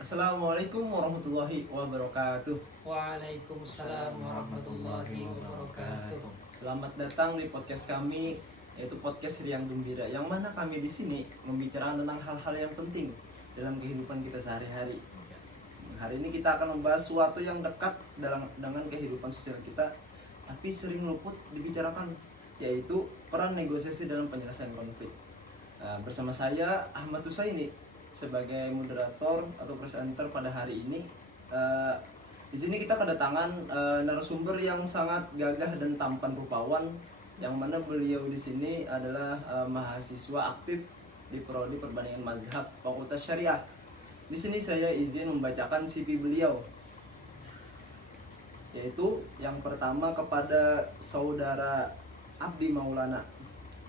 Assalamualaikum warahmatullahi wabarakatuh. Waalaikumsalam warahmatullahi wabarakatuh. Selamat datang di podcast kami, yaitu podcast Riang Gembira, yang mana kami di sini membicarakan tentang hal-hal yang penting dalam kehidupan kita sehari-hari. Hari ini kita akan membahas sesuatu yang dekat dengan kehidupan sosial kita, tapi sering luput dibicarakan, yaitu peran negosiasi dalam penyelesaian konflik. Bersama saya Ahmad Husaini sebagai moderator atau presenter pada hari ini. Di sini kita kedatangan narasumber yang sangat gagah dan tampan rupawan, yang mana beliau di sini adalah mahasiswa aktif di Prodi Perbandingan Mazhab Fakultas Syariah. Di sini saya izin membacakan CV beliau, yaitu yang pertama kepada saudara Abdi Maulana.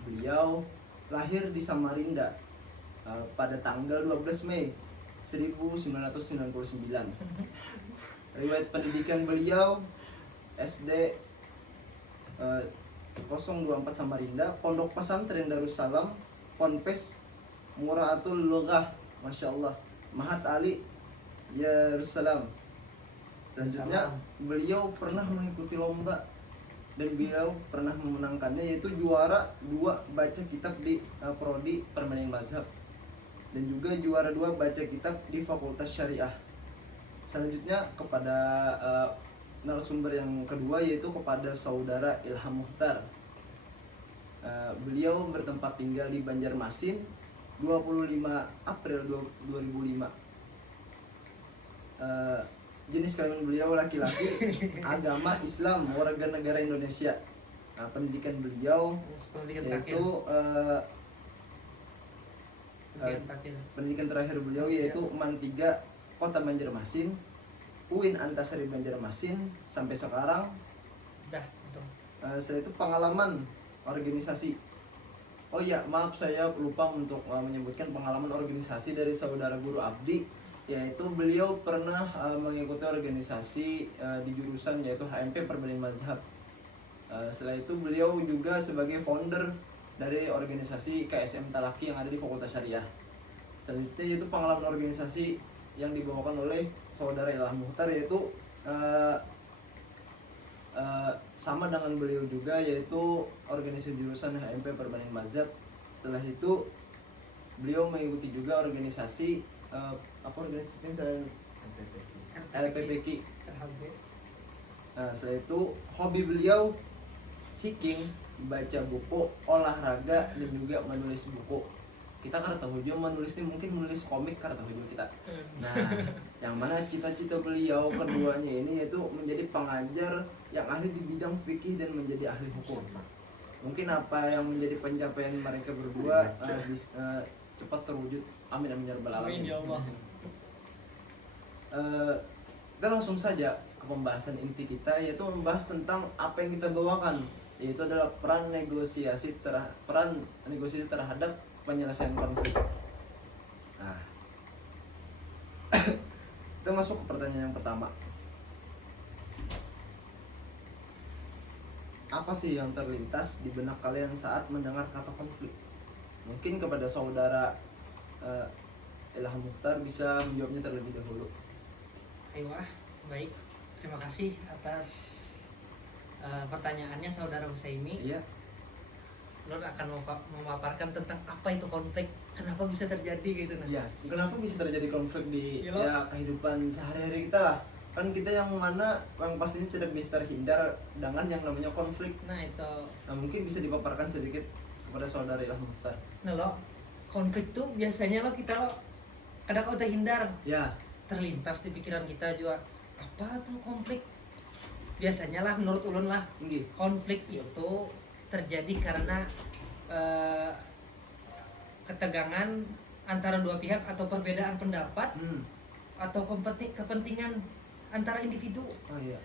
Beliau lahir di Samarinda pada tanggal 12 Mei 1999. Riwayat pendidikan beliau SD 024 Samarinda, Pondok Pesantren Darussalam, Ponpes Muraatul Lughah, Masya Allah, Mahat Ali Yerusalem. Selanjutnya beliau pernah mengikuti lomba dan beliau pernah memenangkannya, yaitu juara 2 baca kitab di Prodi Perbandingan Mazhab, dan juga juara 2 baca kitab di Fakultas Syariah. Selanjutnya kepada narasumber yang kedua, yaitu kepada saudara Ilham Muhtar. Beliau bertempat tinggal di Banjarmasin 25 April 2005. Jenis kelamin beliau laki-laki, agama Islam, warga negara Indonesia. Pendidikan beliau yaitu pendidikan terakhir beliau yaitu MAN 3 Kota Banjarmasin, UIN Antasari Banjarmasin sampai sekarang. Setelah itu pengalaman organisasi. Oh ya, maaf saya lupa untuk menyebutkan pengalaman organisasi dari saudara guru Abdi, yaitu beliau pernah mengikuti organisasi di jurusan yaitu HMP Perbandingan Mazhab. Setelah itu beliau juga sebagai founder dari organisasi KSM Talaki yang ada di Fakultas Syariah. Selanjutnya yaitu pengalaman organisasi yang dibawakan oleh saudara Ilham Muhtar, yaitu sama dengan beliau juga, yaitu organisasi jurusan HMP Perbandingan Mazhab. Setelah itu beliau mengikuti juga organisasi apa organisasi saya LPPQ. Setelah itu hobi beliau hiking, baca buku, olahraga, dan juga menulis buku. Kita karena tahu juga menulis ini mungkin menulis komik karena tahu juga kita. Nah, yang mana cita-cita beliau keduanya ini yaitu menjadi pengajar yang ahli di bidang fikih dan menjadi ahli hukum. Mungkin apa yang menjadi pencapaian mereka berdua cepat terwujud. Amin amin ya rabbal alamin. Amin ya Allah. Kita langsung saja ke pembahasan inti kita, yaitu membahas tentang apa yang kita bawakan, yaitu adalah peran negosiasi terhadap penyelesaian konflik. Nah, kita masuk ke pertanyaan yang pertama. Apa sih yang terlintas di benak kalian saat mendengar kata konflik? Mungkin kepada saudara Ilham Muhtar bisa menjawabnya terlebih dahulu. Ayo, baik. Terima kasih atas pertanyaannya saudara Husaini. Iya. Nur akan memaparkan tentang apa itu konflik, kenapa bisa terjadi gitu. Iya, kenapa bisa terjadi konflik di Iya. kehidupan sehari-hari kita lah. Kan kita yang mana yang pastinya tidak bisa terhindar dengan yang namanya konflik. Nah itu. Nah, mungkin bisa dipaparkan sedikit kepada saudara Ilham Muhtar. Nah lo, konflik tuh biasanya kita kadang kalau terhindar, Ya. terlintas di pikiran kita juga, apa tuh konflik? Biasanya lah menurut ulun lah, Nggih. konflik itu terjadi karena ketegangan antara dua pihak atau perbedaan pendapat atau kepentingan antara individu. Oh iya.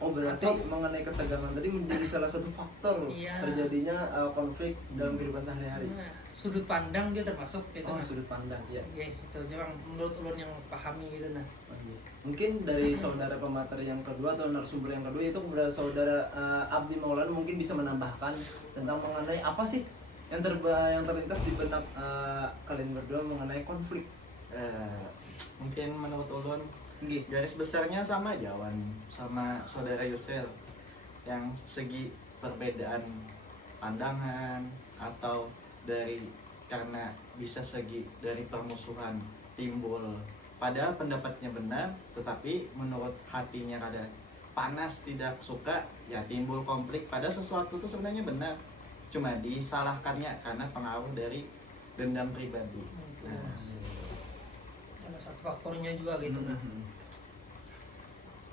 Oh berarti mengenai ketegangan tadi menjadi salah satu faktor terjadinya konflik dalam kehidupan sehari-hari. Nah, sudut pandang dia termasuk gitu. Oh, sudut pandang ya. Ya itu memang menurut ulun yang pahami gitu nah. Oh, iya. Mungkin dari saudara pemateri yang kedua atau narasumber yang kedua itu kepada saudara Abdi Maulana mungkin bisa menambahkan tentang mengenai apa sih yang terlintas di benak kalian berdua mengenai konflik. mungkin menurut ulun Nggih. garis besarnya sama aja Wan, sama saudara Yusel, yang segi perbedaan pandangan atau dari karena bisa segi dari permusuhan timbul padahal pendapatnya benar tetapi menurut hatinya rada panas tidak suka, ya timbul konflik pada sesuatu itu sebenarnya benar cuma disalahkannya karena pengaruh dari dendam pribadi. Nah, Salah satu faktornya juga gitu nah.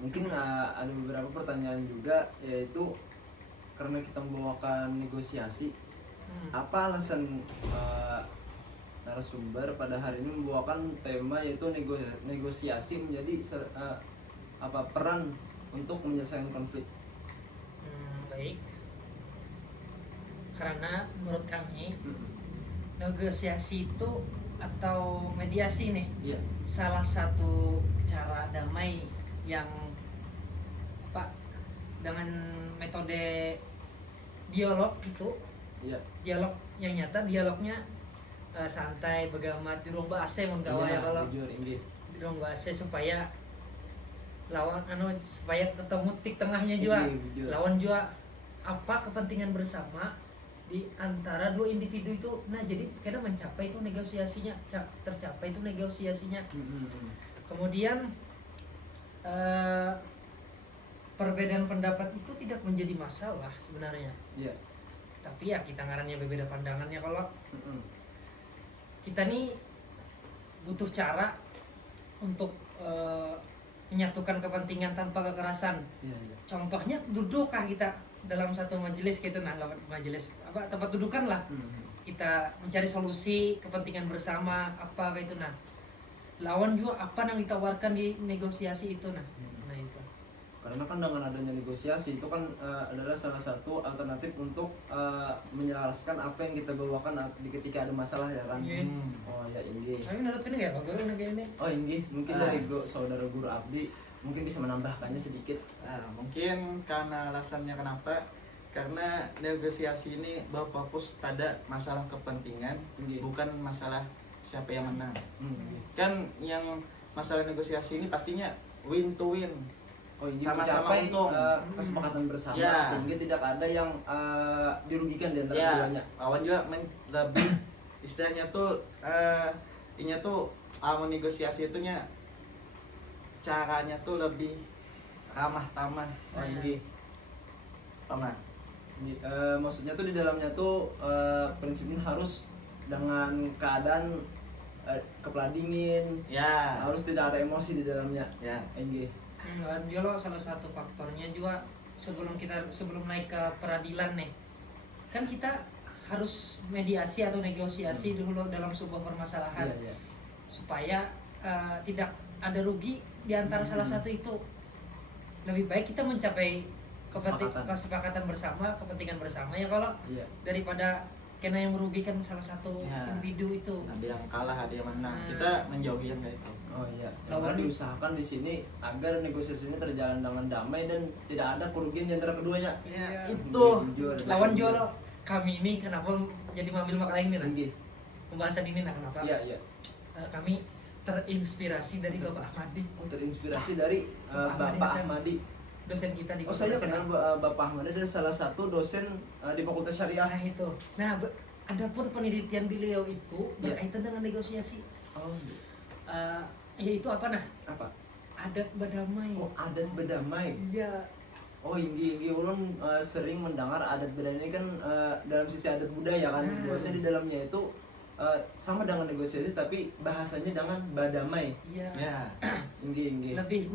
Mungkin ada beberapa pertanyaan juga, yaitu karena kita membawakan negosiasi, apa alasan narasumber pada hari ini membawakan tema yaitu negosiasi menjadi peran untuk menyelesaikan konflik? Baik. Karena menurut kami negosiasi itu atau mediasi nih Iya. salah satu cara damai yang dengan metode dialog itu, Iya. dialog yang nyata, dialognya santai, begamat di ruang bahasa mun kawa ya kalau jujur ini. di ruang bahasa supaya lawan supaya ketemu titik tengahnya juga. Jujur. Lawan juga apa kepentingan bersama di antara dua individu itu. Nah, jadi kita mencapai itu negosiasinya, tercapai itu negosiasinya. Kemudian perbedaan pendapat itu tidak menjadi masalah sebenarnya. Iya. Tapi ya kita ngarannya berbeda pandangannya. Kalau kita nih butuh cara untuk menyatukan kepentingan tanpa kekerasan. Iya, iya. Contohnya dudukkah kita dalam satu majelis gitu, nah majelis apa tempat dudukan lah, kita mencari solusi kepentingan bersama apa kayak itu. Nah, lawan juga apa yang ditawarkan di negosiasi itu. Nah itu Karena kan dengan adanya negosiasi itu kan adalah salah satu alternatif untuk menyelaraskan apa yang kita bawakan ketika ada masalah ya kan. Iya. Oh ya ini. tapi menurut ini ya bagaimana ini. Oh ini mungkin dari saudara guru Abdi mungkin bisa menambahkannya sedikit. Nah, mungkin karena alasannya kenapa, karena negosiasi ini berfokus pada masalah kepentingan, bukan masalah siapa yang menang. Kan yang masalah negosiasi ini pastinya win to win. Oh ini Sama-sama mencapai untung. kesepakatan bersama Ya. sehingga tidak ada yang dirugikan di antara Ya, keduanya. lawan juga lebih istilahnya tuh ini tuh negosiasi itunya caranya tuh lebih ramah tamah. Oh ini. Tamah. Maksudnya tuh di dalamnya tuh prinsipnya harus dengan keadaan kepala dingin, Ya. harus tidak ada emosi di dalamnya. Ya. NG. Dan juga salah satu faktornya juga sebelum naik ke peradilan nih, kan kita harus mediasi atau negosiasi dulu dalam sebuah permasalahan. Iya, iya. Supaya tidak ada rugi di antara salah satu itu. Lebih baik kita mencapai kesepakatan bersama, kepentingan bersama ya, kalau Iya. daripada kena yang merugikan salah satu Ya. individu itu. Ada yang kalah, ada yang menang. Kita menjauhi yang kayak itu. Oh iya. Lawan- Lawan diusahakan di sini agar negosiasinya terjalan dengan damai dan tidak ada kerugian di antara keduanya. Ya, Iya. itu. Jujur. Lawan jual kami ini kenapa jadi mengambil makalah ini nah? NG. Pembahasan ini nah kenapa? Iya, iya. Kami terinspirasi dari Bapak Ahmadi, Terinspirasi dari Bapak Bapak Ahmadi, Ahmadi. dosen kita di Oh saya Fakultas kenal Syariah. Bapak Ahmadi adalah salah satu dosen di Fakultas Syariah. Nah itu. Nah, adapun penelitian beliau itu Iya. berkaitan dengan negosiasi. Oh, Yaitu apa nah? apa? Adat berdamai. Oh, adat berdamai. Iya. Oh, inggi ulun sering mendengar adat berdamai ini kan dalam sisi adat budaya kan. Nah. Biasanya di dalamnya itu sama dengan negosiasi tapi bahasanya dengan badamai. Iya. Ya. Inggi. Lebih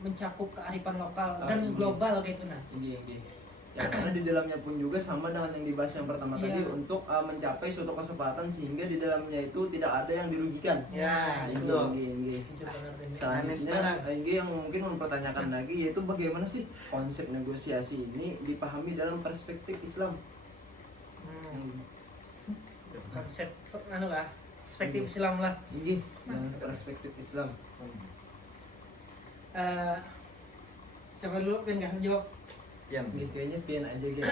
mencakup kearifan lokal Ah, dan iya. global gitu nah. Inggi. Ya, karena di dalamnya pun juga sama dengan yang dibahas yang pertama Iya. tadi untuk mencapai suatu kesepakatan sehingga di dalamnya itu tidak ada yang dirugikan. Ya, Nah, itu. Inggi. Jujur benar ini. Selanjutnya, Inggi yang mungkin mempertanyakan lagi yaitu bagaimana sih konsep negosiasi ini dipahami dalam perspektif Islam? Konsep perspektif Islam lah. Inggi, dalam perspektif Islam. Siapa dulu kan nggak jawab? Yang Inggi kayaknya pian aja gitu.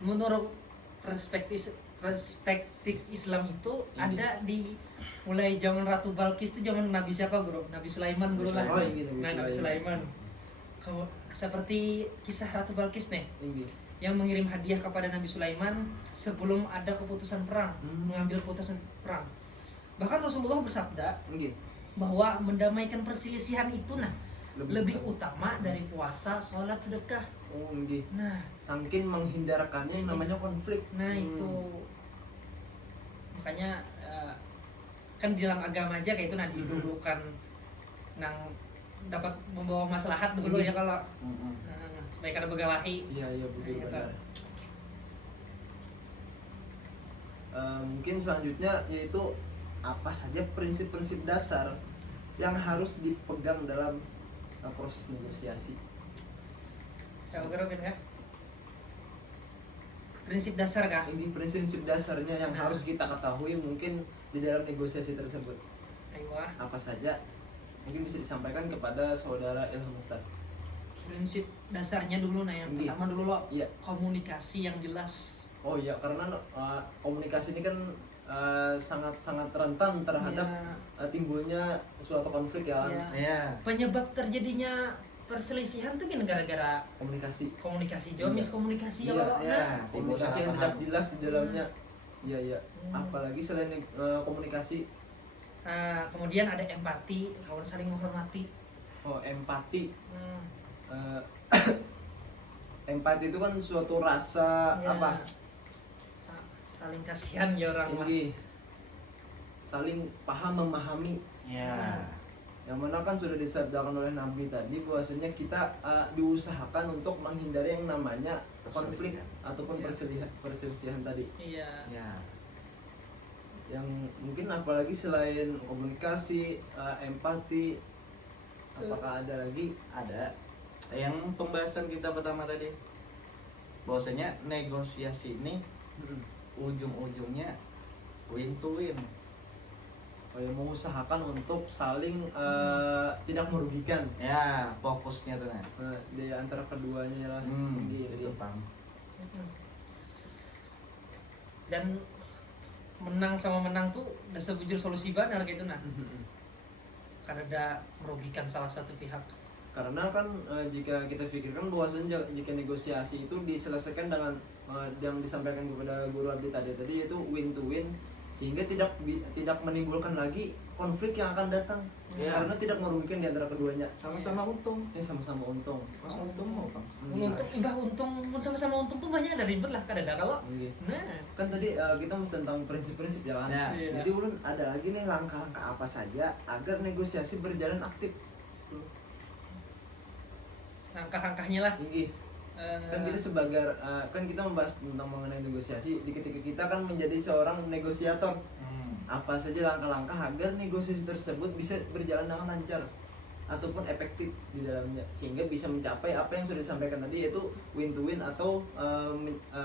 Menurut perspektif perspektif Islam itu ada di mulai zaman Ratu Balkis itu zaman Nabi siapa bro? Nabi Sulaiman bro lah. Oh, ini Nabi Sulaiman. Seperti kisah Ratu Balkis nih, Ini. yang mengirim hadiah kepada Nabi Sulaiman sebelum ada keputusan perang, mengambil keputusan perang. Bahkan Rasulullah bersabda Ini. bahwa mendamaikan perselisihan itu lebih utama dari puasa, sholat, sedekah. Oh, ini. Nah, Saking menghindarkannya yang namanya konflik. itu makanya kan di dalam agama aja kayak itu didulukan nang dapat membawa maslahat dulu ya kalau supaya kada begalahi. Iya, betul Iya, benar. Mungkin selanjutnya yaitu apa saja prinsip-prinsip dasar yang harus dipegang dalam proses negosiasi. Saya kira kan prinsip dasar kah? Ini prinsip dasarnya yang harus kita ketahui mungkin di dalam negosiasi tersebut. Ayo, Apa saja? Mungkin bisa disampaikan kepada saudara Ilham Mukhtar. prinsip dasarnya dulu yang Iya. pertama dulu lo Iya. komunikasi yang jelas. Oh iya, karena komunikasi ini kan sangat rentan terhadap Iya. timbulnya suatu konflik ya. Iya. Iya. Penyebab terjadinya perselisihan tuh kan gara-gara Komunikasi. juga Iya. miskomunikasi Iya, ya lo. Iya. Komunikasi yang Salah tidak paham. jelas di dalamnya. Iya. Hmm. Apalagi selain komunikasi, Kemudian ada empati, kawan saling menghormati. empati. Hmm. Eh, empati itu kan suatu rasa Ya. apa? Saling kasihan ya orang mah. Ini saling paham memahami. Iya. Yang mana kan sudah disabdakan oleh Nabi tadi bahwasanya kita diusahakan untuk menghindari yang namanya konflik ataupun Iya. perselisihan tadi. Iya. Iya. Yang mungkin apalagi selain komunikasi, empati, apakah ada lagi? Ada yang pembahasan kita pertama tadi, bahwasanya negosiasi ini ujung-ujungnya win to win. Yang mengusahakan untuk saling tidak merugikan Ya, fokusnya tuh nah. di antara keduanya lah. Itu Pang. Dan menang sama menang tuh udah sebujur solusi benar gitu karena ada merugikan salah satu pihak. Karena kan jika kita pikirkan bahwasanya jika negosiasi itu diselesaikan dengan yang disampaikan kepada guru Abdi tadi itu win to win, sehingga tidak menimbulkan lagi konflik yang akan datang. Ya. Karena tidak merugikan di antara keduanya. Sama-sama untung. Sama-sama untung. Sama untung mau Pang. Untung sama-sama untung tuh banyak ada ribet lah kada ada kalau. Iya. Nah, Kan tadi kita mesti tentang prinsip-prinsip ya kan. Ya. Iya. Jadi ulun ada lagi nih langkah-langkah apa saja agar negosiasi berjalan aktif. langkah-langkahnya lah. Ini kan kita sebagai kan kita membahas tentang mengenai negosiasi. Ketika kita kan menjadi seorang negosiator, apa saja langkah-langkah agar negosiasi tersebut bisa berjalan dengan lancar ataupun efektif di dalamnya, sehingga bisa mencapai apa yang sudah disampaikan tadi, yaitu win to win atau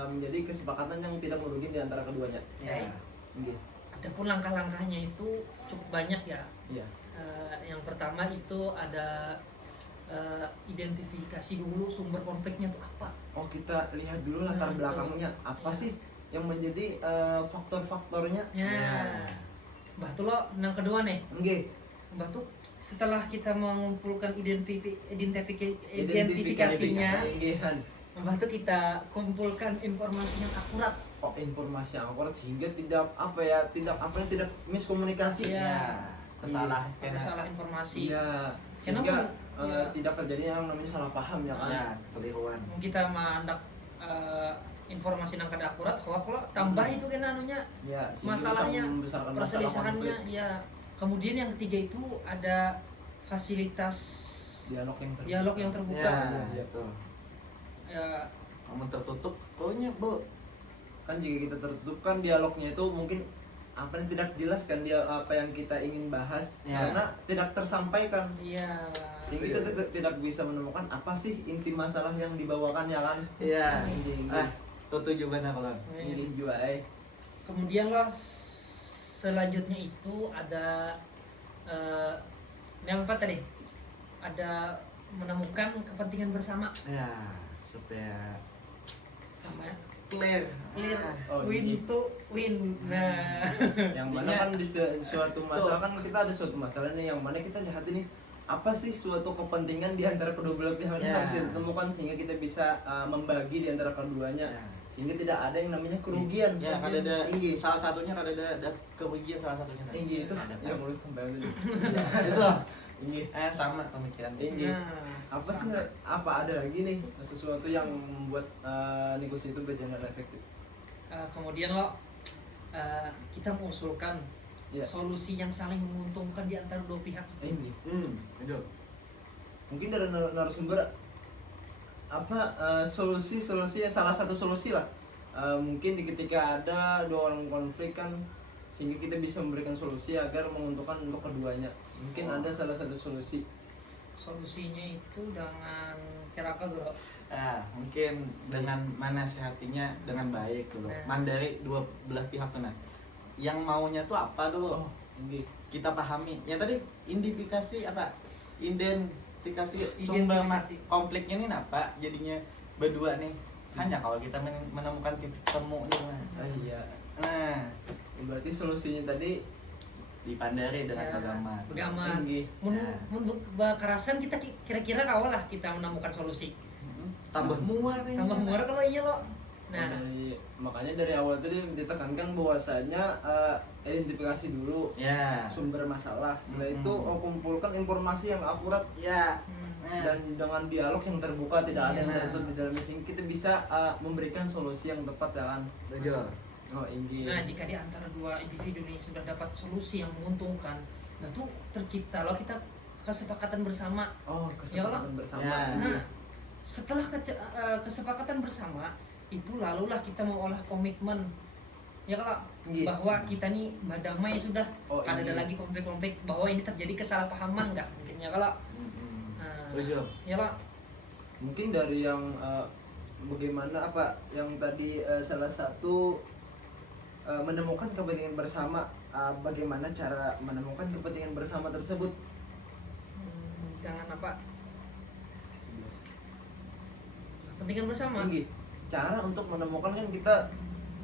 menjadi kesepakatan yang tidak merugikan di antara keduanya. Ya. Ini. Adapun langkah-langkahnya itu cukup banyak ya. Iya. Yang pertama itu ada identifikasi dulu sumber konfliknya tuh apa. Oh, kita lihat dulu latar Betul. belakangnya apa Ya. sih yang menjadi faktor-faktornya. Ya. Mbah tuh lo, yang kedua nih, Nggih. Mbah tuh setelah kita mengumpulkan identifikasinya, Nggih. Mbah tuh kita kumpulkan informasi yang akurat. Oh, informasi yang akurat sehingga tidak miskomunikasi. Iya. Kesalah. Ada salah informasi. Iya. Kenapa? Sehingga Ya. tidak terjadi yang namanya salah paham ya kan. Ya, keliruan. Kita mandak informasi yang kada akurat, kalau tambah itu kan anunya Ya, sehingga masalahnya, bisa membesarkan masalah perselisihannya konflik. ya. Kemudian yang ketiga itu ada fasilitas dialog yang terbuka. terbuka. Ya, betul. Ya, Kamu tertutup, kaunya Bu. Kan jika kita tertutup kan dialognya itu mungkin apa yang tidak jelas kan dia apa yang kita ingin bahas Ya. karena tidak tersampaikan, iya. sehingga kita tidak bisa menemukan apa sih inti masalah yang dibawakan ya kan. Iya. Ini Tujuh benar kalau. ini juga Kemudian loh selanjutnya itu ada yang apa tadi? Ada menemukan kepentingan bersama Ya, supaya sama clear. clear, Oh, win ini. to win. Nah, Yang mana kan di suatu masalah kan kita ada suatu masalah nih yang mana kita lihat ini apa sih suatu kepentingan di antara kedua belah pihak ini Ya. harus ditemukan sehingga kita bisa membagi di antara keduanya Ya. sehingga tidak ada yang namanya kerugian. Ya, kada ada tinggi. salah satunya kada ada kerugian salah satunya. Tinggi itu Ada. yang mulut sampai dulu. Itu. Tinggi. Sama pemikiran. Tinggi. nah, Apa sih apa ada lagi nih sesuatu yang membuat negosiasi itu berjalan efektif? kemudian lo kita mengusulkan Ya. solusi yang saling menguntungkan di antara dua pihak itu. Tinggi. Itu. Mungkin dari narasumber apa solusi ya salah satu solusi lah. Mungkin ketika ada dua orang konflik kan sehingga kita bisa memberikan solusi agar menguntungkan untuk keduanya. Mungkin ada salah satu solusi. Solusinya itu dengan cara apa, Bro? Mungkin dengan menasehatinya dengan baik dulu. Nah. Dari dua belah pihak tuh, nah. Yang maunya tuh apa dulu? Tinggi. Kita pahami. Yang tadi identifikasi apa? Identifikasi Identifikasi. konfliknya ini apa? Jadinya berdua nih. Hanya kalau kita menemukan titik temu nih. Nah. Iya. Nah, Berarti solusinya tadi dipandari dengan Ya, pegangan. pegangan. tinggi. Untuk kekerasan kita kira-kira kawal lah kita menemukan solusi. Tambah muar ini. Tambah murah kalau iya lo. Nah, Makanya dari awal tadi ditekankan bahwasanya identifikasi dulu Ya. sumber masalah. Setelah Mm-mm. itu kumpulkan informasi yang akurat Ya. hmm, dan dengan dialog yang terbuka, tidak ada yang Iya. tertutup di dalamnya sehingga kita bisa memberikan solusi yang tepat ya kan. Jujur. Oh ini. nah jika di antara dua individu ini sudah dapat solusi yang menguntungkan, nah tuh tercipta loh kita kesepakatan bersama. Oh kesepakatan bersama. Ya. Nah, setelah kesepakatan bersama itu lalulah kita mengolah komitmen ya kalau Tinggi. bahwa kita nih berdamai sudah, Oh, kan ini. ada lagi konflik-konflik bahwa ini terjadi kesalahpahaman nggak mungkin ya kalau Jujur. ya lah Mungkin dari yang bagaimana apa yang tadi salah satu menemukan kepentingan bersama, bagaimana cara menemukan kepentingan bersama tersebut. jangan apa kepentingan bersama. Tinggi. Cara untuk menemukan kan kita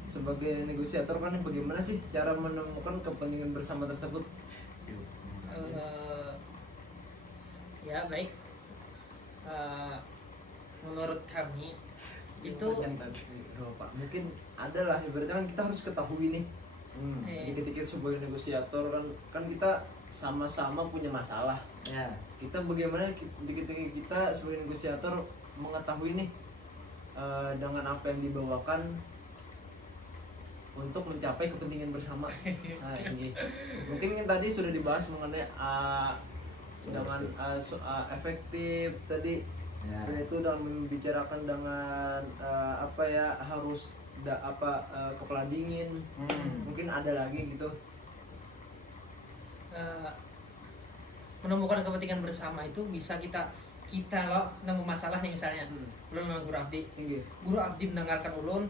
sebagai negosiator kan bagaimana sih cara menemukan kepentingan bersama tersebut? Eh, ya baik. Menurut kami itu yang tadi Pak mungkin ada lah ibaratnya kan kita harus ketahui nih. Jadi ketika sebagai negosiator kan kita sama-sama punya masalah. Ya. Kita bagaimana ketika kita sebagai negosiator mengetahui nih dengan apa yang dibawakan untuk mencapai kepentingan bersama. Nah, ini mungkin yang tadi sudah dibahas mengenai dengan efektif tadi. Ya. Setelah itu dalam membicarakan dengan apa ya harus kepala dingin. Mungkin ada lagi gitu. menemukan kepentingan bersama itu bisa kita loh nemu masalahnya misalnya ulun dengan guru abdi, Tinggi. guru abdi mendengarkan ulun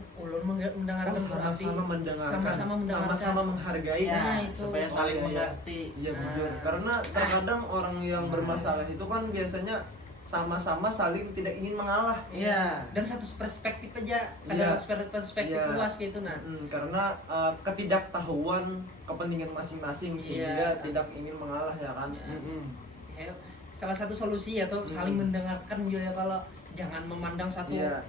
mendengarkan guru abdi, Sama-sama mendengarkan, sama-sama mendengarkan. sama-sama menghargai. Ya, Nah, itu. supaya saling Oh, iya, iya. mengerti. Iya Nah. jujur. Karena terkadang orang yang bermasalah itu kan biasanya sama-sama saling tidak ingin mengalah. Iya. dan satu perspektif aja Iya. ada perspektif Iya. luas gitu nah. Karena ketidaktahuan kepentingan masing-masing sehingga Iya. tidak ingin mengalah ya kan. Ya, salah satu solusi atau saling mendengarkan juga ya kalau jangan memandang satu Iya.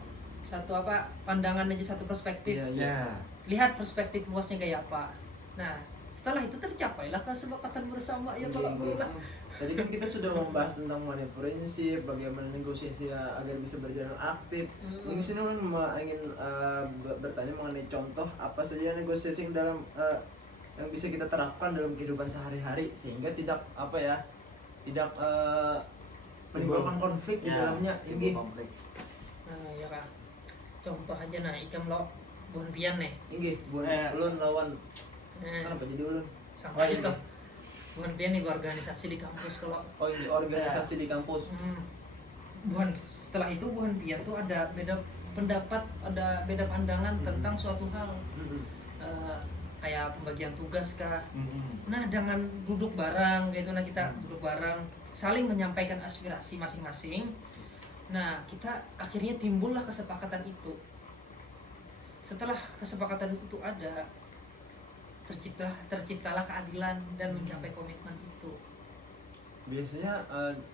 apa pandangan aja satu perspektif. Iya, iya. Ya. Lihat perspektif luasnya kayak apa. Nah, setelah itu tercapailah kesepakatan bersama ya kalau Iya. lah. Tadi kan kita sudah membahas tentang money prinsip, bagaimana negosiasi agar bisa berjalan aktif. Mungkin sini kan ingin bertanya mengenai contoh apa saja negosiasi yang dalam yang bisa kita terapkan dalam kehidupan sehari-hari sehingga tidak apa ya tidak menimbulkan konflik di Ya, dalamnya. timbul Ini konflik. Nah, ya kan. Contoh aja nah ikam lo buan pian nih. ini buat Eh. ulun lawan Nah, apa jadi ulun. sama aja tuh. Buan pian nih organisasi di kampus kalau Oh ini organisasi di kampus. setelah itu buan pian tuh ada beda pendapat, ada beda pandangan tentang suatu hal. Kayak pembagian tugas kah. Nah, dengan duduk bareng gitu nah kita duduk bareng saling menyampaikan aspirasi masing-masing. Nah, kita akhirnya timbullah kesepakatan itu. setelah kesepakatan itu ada, terciptalah keadilan dan mencapai komitmen itu. Biasanya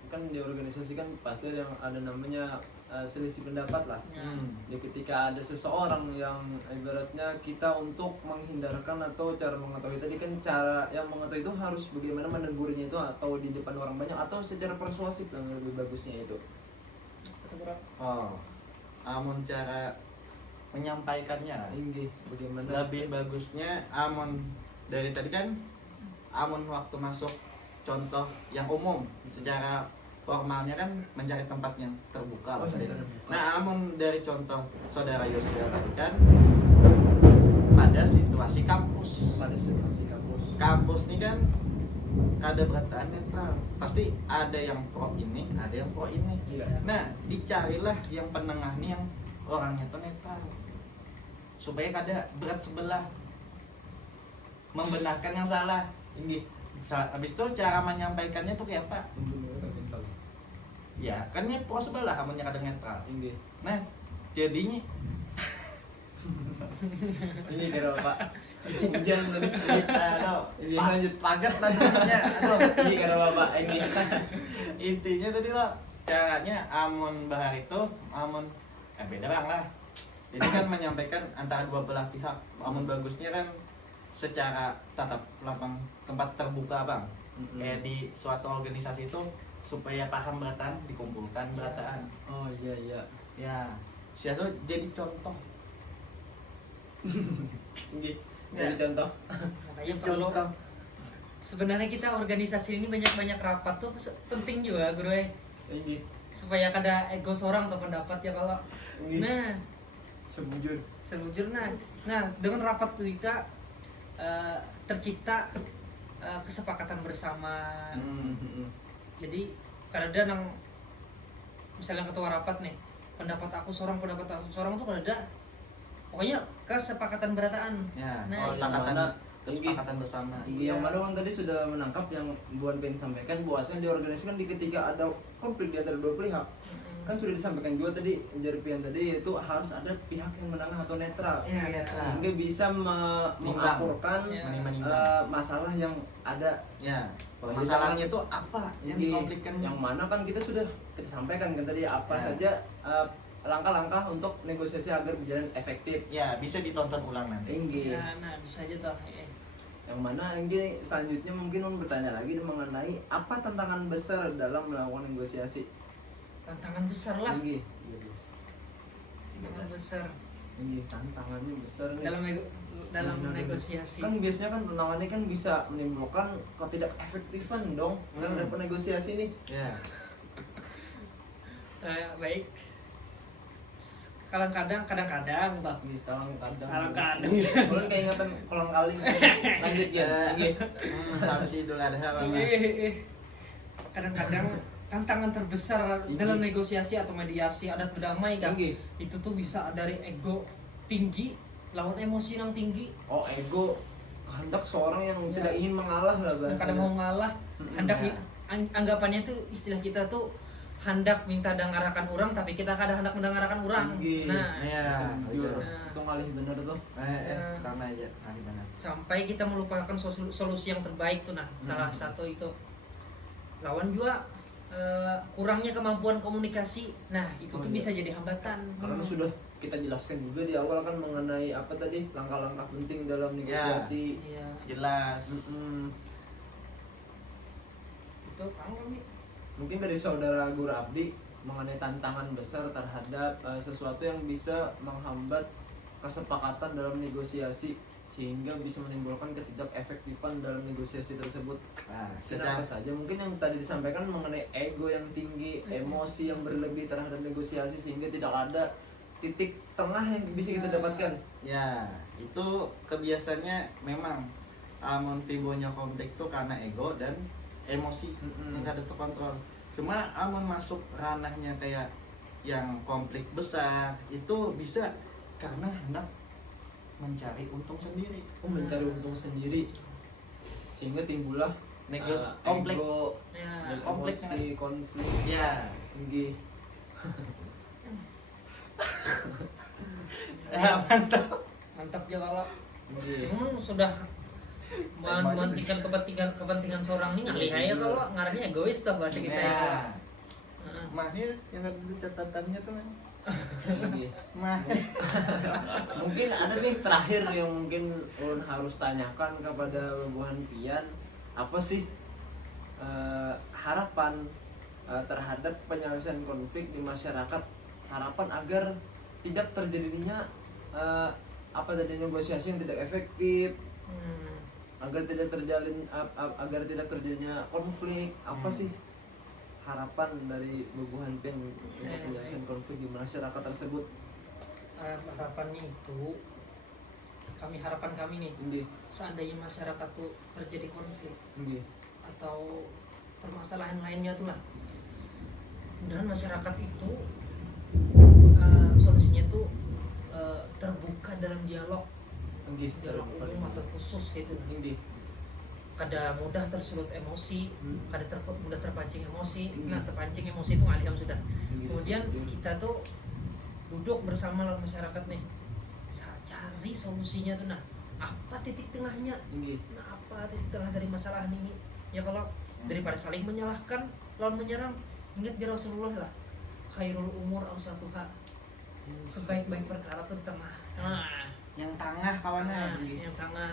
kan di organisasi kan pasti ada namanya selisih pendapat lah. Ya. Jadi ketika ada seseorang yang ibaratnya kita untuk menghindarkan atau cara mengetahui tadi kan cara yang mengetahui itu harus bagaimana menegurnya itu atau di depan orang banyak atau secara persuasif yang lebih bagusnya itu. Oh, amun cara menyampaikannya Ini bagaimana? lebih bagusnya amun dari tadi kan amun waktu masuk contoh yang umum secara formalnya kan mencari tempat yang terbuka lah tadi. Nah, amun dari contoh saudara Yosel tadi kan pada situasi kampus. Pada situasi kampus. Kampus ini kan kada berataan netral. Pasti ada yang pro ini, ada yang pro ini. Iya. Nah, dicarilah yang penengah nih yang orangnya tuh netral. Supaya kada berat sebelah. Membenarkan yang salah. Ini Habis itu cara menyampaikannya tuh kayak apa? Ya, kan ini pro sebelah amunnya kada netral. Ini Nah, jadinya ini kira Pak. Jangan dari kita tau, ini lanjut pagar lanjutnya. Aduh, ini kira Bapak ini. intinya tadi lo caranya amun bahar itu amun beda bang lah. Jadi kan menyampaikan antara dua belah pihak. Amun bagusnya kan secara tatap lapang tempat terbuka bang. Kayak di suatu organisasi itu supaya paham berataan dikumpulkan berataan. Oh iya iya. Ya, siapa jadi contoh. Ini jadi contoh. Makanya perlu, sebenarnya kita organisasi ini banyak rapat tuh penting juga bro Ini supaya kada ego seorang atau pendapat ya kalau. ini Nah, sebujur. nah dengan rapat tuh kita tercipta kesepakatan bersama. Jadi kadang nang misalnya ketua rapat nih, pendapat aku seorang tuh kada. Pokoknya kesepakatan berataan. Ya, Nah, kesepakatan bersama. Yang mana kan tadi sudah menangkap yang Buan pengen sampaikan bahwasanya di organisasi kan ketika ada konflik di antara dua pihak kan sudah disampaikan juga tadi dari pihak tadi itu harus ada pihak yang menengah atau netral. Ya, netral. Sehingga bisa mengakurkan Ya. masalah yang ada. Ya, masalahnya itu apa yang Ini dikonflikkan? yang mana kan kita sudah kita sampaikan kan tadi apa Ya. saja langkah-langkah untuk negosiasi agar berjalan efektif. Ya, bisa ditonton ulang nanti. Tinggi. Ya, nah bisa aja tuh. Yang mana ini selanjutnya mungkin mau bertanya lagi mengenai apa tantangan besar dalam melakukan negosiasi. Tantangan besar lah. Tinggi. Tantangan besar Ini tantangannya besar nih. dalam Benar, negosiasi. Kan biasanya kan tantangannya kan bisa menimbulkan ketidakefektifan dong dalam negosiasi nih. Ya. Baik. Kadang-kadang Bang. Nih kadang-kadang. Kadang-kadang. Boleh keingatan kolang kaling. Lanjut ya. Tinggi. Habis Idul Adha Bang. Kadang-kadang tantangan terbesar Tinggi. dalam negosiasi atau mediasi adat berdamai kan Tinggi. itu tuh bisa dari ego tinggi lawan emosi yang tinggi. Oh ego kehendak seorang yang Ya. tidak ingin mengalah lah bahasanya. Kadang mau ngalah, hendak Ya. anggapannya tuh istilah kita tuh hendak minta dengarkan orang tapi kita kadang hendak mendengarkan orang. Tinggi. Nah, Ya, Jujur. betul. Nah. Itu ngalih bener tuh. Sama aja. Ah, gimana? sampai kita melupakan solusi yang terbaik tuh nah. Salah satu itu lawan juga kurangnya kemampuan komunikasi. Nah, itu Oh, tuh iya. bisa jadi hambatan. Karena sudah kita jelaskan juga di awal kan mengenai apa tadi langkah-langkah penting dalam negosiasi. Iya, Jelas. itu kami. Mungkin dari saudara Guru Abdi mengenai tantangan besar terhadap sesuatu yang bisa menghambat kesepakatan dalam negosiasi sehingga bisa menimbulkan ketidakefektifan dalam negosiasi tersebut. Nah, Apa saja mungkin yang tadi disampaikan mengenai ego yang tinggi, emosi yang berlebih terhadap negosiasi sehingga tidak ada titik tengah yang bisa kita dapatkan. ya, itu kebiasaannya memang amun timbulnya konflik tuh karena ego dan emosi yang kada terkontrol. Cuma amun masuk ranahnya kayak yang konflik besar itu bisa karena hendak mencari untung sendiri. Mencari untung sendiri sehingga timbullah Konflik. ego, Ya, dan konflik. emosi, konflik Ya, tinggi. ya mantap. Mantap ya kalau Iya. sudah mementingkan kepentingan seorang ini ngalih aja kalau ngarannya egois tuh bahasa kita ya. Nah, Heeh. mahir yang ada di catatannya tuh man. Iya. Mahir. Mungkin ada nih terakhir yang mungkin Ulun harus tanyakan kepada Buhan Pian, apa sih harapan terhadap penyelesaian konflik di masyarakat, harapan agar tidak terjadinya apa tadi negosiasi yang tidak efektif, Hmm. agar tidak agar tidak terjadinya konflik, apa sih harapan dari Buhan Pian untuk penyelesaian konflik di masyarakat tersebut? Harapannya itu harapan kami nih, Ini, seandainya masyarakat tuh terjadi konflik ini, atau permasalahan lainnya tuh lah, mudahan masyarakat itu solusinya tuh terbuka dalam dialog umum atau khusus gitu. ini, Kada mudah tersulut emosi, kada mudah terpancing emosi. Hmm. Nah, terpancing emosi itu ngaliham sudah. Kemudian kita tuh duduk bersama lawan masyarakat nih, cari solusinya tuh. Nah, apa titik tengahnya? ini, Nah, apa titik tengah dari masalah ini? Ya kalau daripada saling menyalahkan lawan menyerang, ingat di Rasulullah lah, khairul umur awsatuha, sebaik-baik perkara tuh di tengah. Nah, Yang tengah kawannya. yang tengah.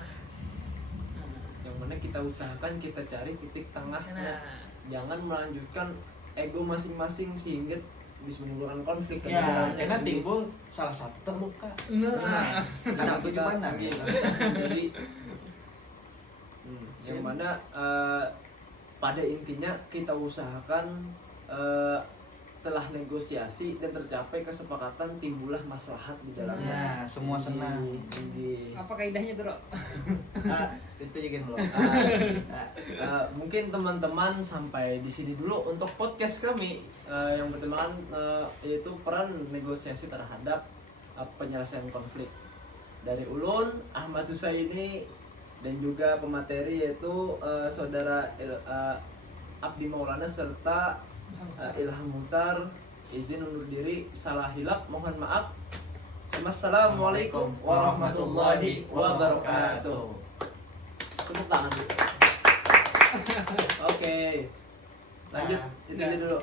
yang mana kita usahakan kita cari titik tengahnya, Nah, jangan melanjutkan ego masing-masing sehingga bisa menimbulkan konflik Ya, karena timbul salah satu terluka. nah. Anak kita gimana? dari yang mana pada intinya kita usahakan setelah negosiasi dan tercapai kesepakatan timbullah maslahat di dalamnya. Nah, semua senang. Ini. Apa kaidahnya bro? Itu juga belum. Mungkin teman-teman sampai di sini dulu untuk podcast kami yang bertemakan yaitu peran negosiasi terhadap penyelesaian konflik dari Ulun, Ahmad Husaini, dan juga pemateri yaitu saudara Abdi Maulana serta Ilham Muhtar. Izin undur diri, salah hilap mohon maaf. Assalamualaikum warahmatullahi wabarakatuh. Tepuk tangan dulu. Oke. Lanjut, itu aja dulu.